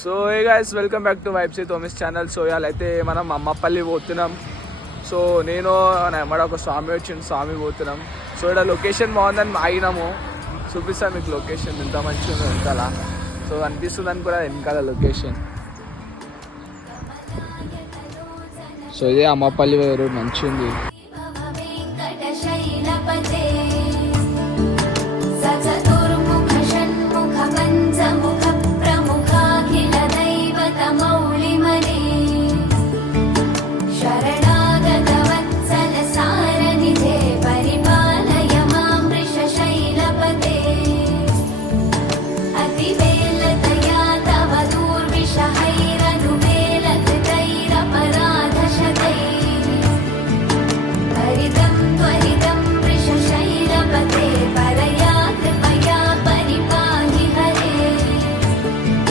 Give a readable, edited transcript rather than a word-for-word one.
So A guys welcome back to vibes with ఓమిస్ channel. So ఇవాళ అయితే మనం అమ్మపల్లి పోతున్నాం. సో నేను మన ఒక స్వామి వచ్చింది, స్వామి పోతున్నాం. సో ఇక్కడ లొకేషన్ బాగుందని ఆగినాము. చూపిస్తాను మీకు లొకేషన్ ఎంత మంచిగా ఉంది వెనకాల. సో అనిపిస్తుందని కూడా వెనకాల లొకేషన్. సో ఇదే అమ్మపల్లి వేరు మంచిగా ఉంది.